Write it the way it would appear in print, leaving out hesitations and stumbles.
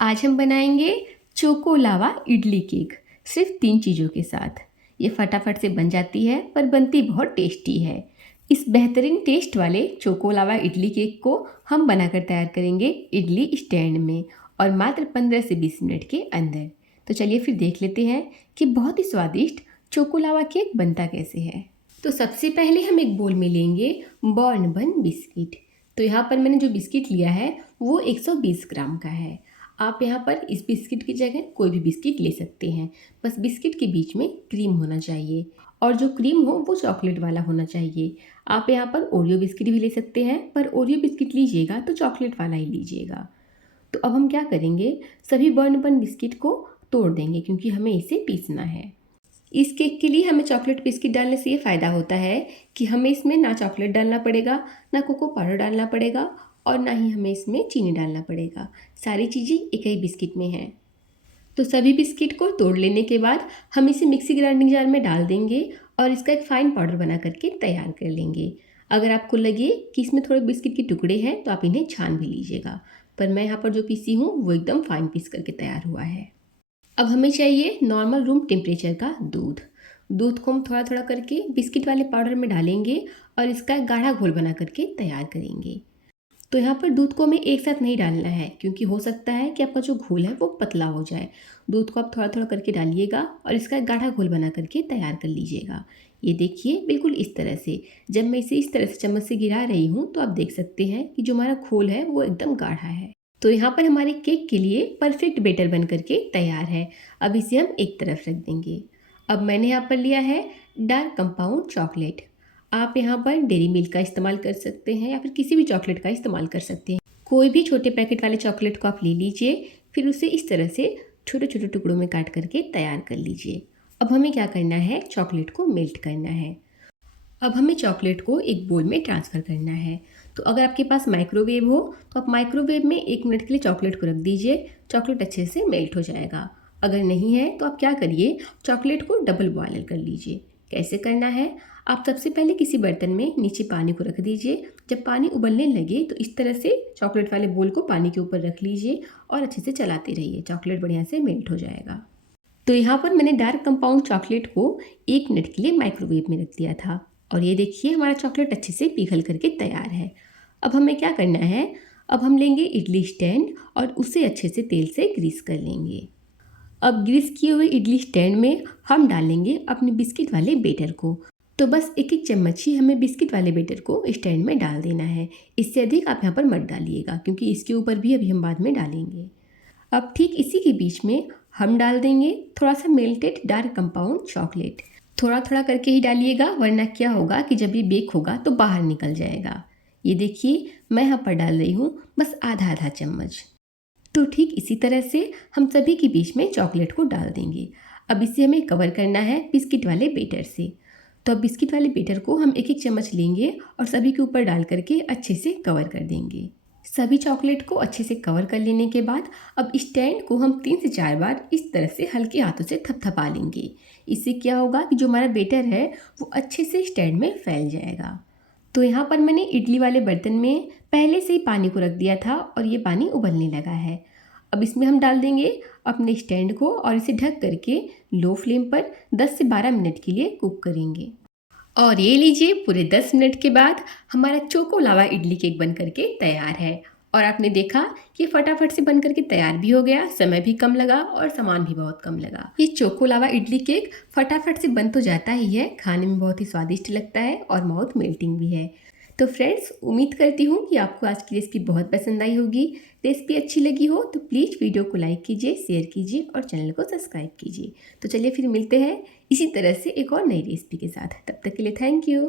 आज हम बनाएंगे चोको लावा इडली केक सिर्फ 3 चीज़ों के साथ। ये फटाफट से बन जाती है पर बनती बहुत टेस्टी है। इस बेहतरीन टेस्ट वाले चोको लावा इडली केक को हम बनाकर तैयार करेंगे इडली स्टैंड में और मात्र 15 से 20 मिनट के अंदर। तो चलिए फिर देख लेते हैं कि बहुत ही स्वादिष्ट चोको लावा केक बनता कैसे है। तो सबसे पहले हम एक बोल में लेंगे बॉर्नबन बिस्किट। तो यहाँ पर मैंने जो बिस्किट लिया है वो 120 ग्राम का है। आप यहाँ पर इस बिस्किट की जगह कोई भी बिस्किट ले सकते हैं, बस बिस्किट के बीच में क्रीम होना चाहिए और जो क्रीम हो वो चॉकलेट वाला होना चाहिए। आप यहाँ पर ओरियो बिस्किट भी ले सकते हैं, पर ओरियो बिस्किट लीजिएगा तो चॉकलेट वाला ही लीजिएगा। तो अब हम क्या करेंगे, सभी बर्नबन बिस्किट को तोड़ देंगे क्योंकि हमें इसे पीसना है। इस केक के लिए हमें चॉकलेट बिस्किट डालने से ये फ़ायदा होता है कि हमें इसमें ना चॉकलेट डालना पड़ेगा, ना कोको पाउडर डालना पड़ेगा और ना ही हमें इसमें चीनी डालना पड़ेगा। सारी चीज़ें एक ही बिस्किट में हैं। तो सभी बिस्किट को तोड़ लेने के बाद हम इसे मिक्सी ग्राइंडिंग जार में डाल देंगे और इसका एक फ़ाइन पाउडर बना करके तैयार कर लेंगे। अगर आपको लगे कि इसमें थोड़े बिस्किट के टुकड़े हैं तो आप इन्हें छान भी लीजिएगा, पर मैं यहाँ पर जो पीसी हूँ वो एकदम फाइन पीस करके तैयार हुआ है। अब हमें चाहिए नॉर्मल रूम टेम्परेचर का दूध। दूध को हम थोड़ा थोड़ा करके बिस्किट वाले पाउडर में डालेंगे और इसका एक गाढ़ा घोल बना करके तैयार करेंगे। तो यहाँ पर दूध को हमें एक साथ नहीं डालना है क्योंकि हो सकता है कि आपका जो घोल है वो पतला हो जाए। दूध को आप थोड़ा थोड़ा करके डालिएगा और इसका एक गाढ़ा घोल बना करके तैयार कर लीजिएगा। ये देखिए बिल्कुल इस तरह से। जब मैं इसे इस तरह से चम्मच से गिरा रही हूँ तो आप देख सकते हैं कि जो हमारा घोल है वो एकदम गाढ़ा है। तो यहाँ पर हमारे केक के लिए परफेक्ट बैटर बन करके तैयार है। अब इसे हम एक तरफ रख देंगे। अब मैंने यहाँ पर लिया है डार्क कंपाउंड चॉकलेट। आप यहाँ पर डेयरी मिल्क का इस्तेमाल कर सकते हैं या फिर किसी भी चॉकलेट का इस्तेमाल कर सकते हैं। कोई भी छोटे पैकेट वाले चॉकलेट को आप ले लीजिए, फिर उसे इस तरह से छोटे छोटे टुकड़ों में काट करके तैयार कर लीजिए। अब हमें क्या करना है, चॉकलेट को मेल्ट करना है। अब हमें चॉकलेट को एक बोल में ट्रांसफ़र करना है। तो अगर आपके पास माइक्रोवेव हो तो आप माइक्रोवेव में 1 मिनट के लिए चॉकलेट को रख दीजिए, चॉकलेट अच्छे से मेल्ट हो जाएगा। अगर नहीं है तो आप क्या करिए, चॉकलेट को डबल बॉयल कर लीजिए। कैसे करना है, आप सबसे पहले किसी बर्तन में नीचे पानी को रख दीजिए। जब पानी उबलने लगे तो इस तरह से चॉकलेट वाले बोल को पानी के ऊपर रख लीजिए और अच्छे से चलाते रहिए, चॉकलेट बढ़िया से मेल्ट हो जाएगा। तो यहाँ पर मैंने डार्क कंपाउंड चॉकलेट को 1 मिनट के लिए माइक्रोवेव में रख दिया था और ये देखिए हमारा चॉकलेट अच्छे से पिघल करके तैयार है। अब हमें क्या करना है, अब हम लेंगे इडली स्टैंड और उसे अच्छे से तेल से ग्रीस कर लेंगे। अब ग्रीस किए हुए इडली स्टैंड में हम डालेंगे अपने बिस्किट वाले बैटर को। तो बस एक एक चम्मच ही हमें बिस्किट वाले बैटर को स्टैंड में डाल देना है। इससे अधिक आप यहाँ पर मत डालिएगा क्योंकि इसके ऊपर भी अभी हम बाद में डालेंगे। अब ठीक इसी के बीच में हम डाल देंगे थोड़ा सा मेल्टेड डार्क कंपाउंड चॉकलेट। थोड़ा थोड़ा करके ही डालिएगा वरना क्या होगा कि जब ये बेक होगा तो बाहर निकल जाएगा। ये देखिए मैं यहाँ पर डाल रही हूँ बस आधा आधा चम्मच। तो ठीक इसी तरह से हम सभी के बीच में चॉकलेट को डाल देंगे। अब इसे हमें कवर करना है बिस्किट वाले बैटर से। तो अब बिस्किट वाले बैटर को हम एक एक चम्मच लेंगे और सभी के ऊपर डाल करके अच्छे से कवर कर देंगे। सभी चॉकलेट को अच्छे से कवर कर लेने के बाद अब स्टैंड को हम 3 से 4 बार इस तरह से हल्के हाथों से थपथपा लेंगे। इससे क्या होगा कि जो हमारा बैटर है वो अच्छे से स्टैंड में फैल जाएगा। तो यहाँ पर मैंने इडली वाले बर्तन में पहले से ही पानी को रख दिया था और ये पानी उबलने लगा है। अब इसमें हम डाल देंगे अपने स्टैंड को और इसे ढक करके लो फ्लेम पर 10 से 12 मिनट के लिए कुक करेंगे। और ये लीजिए पूरे 10 मिनट के बाद हमारा चोको लावा इडली केक बन करके तैयार है। और आपने देखा कि फटाफट से बन करके तैयार भी हो गया, समय भी कम लगा और सामान भी बहुत कम लगा। ये चोको लावा इडली केक फटाफट से बन तो जाता ही है, खाने में बहुत ही स्वादिष्ट लगता है और माउथ मेल्टिंग भी है। तो फ्रेंड्स उम्मीद करती हूँ कि आपको आज की रेसिपी बहुत पसंद आई होगी। रेसिपी अच्छी लगी हो तो प्लीज़ वीडियो को लाइक कीजिए, शेयर कीजिए और चैनल को सब्सक्राइब कीजिए। तो चलिए फिर मिलते हैं इसी तरह से एक और नई रेसिपी के साथ। तब तक के लिए थैंक यू।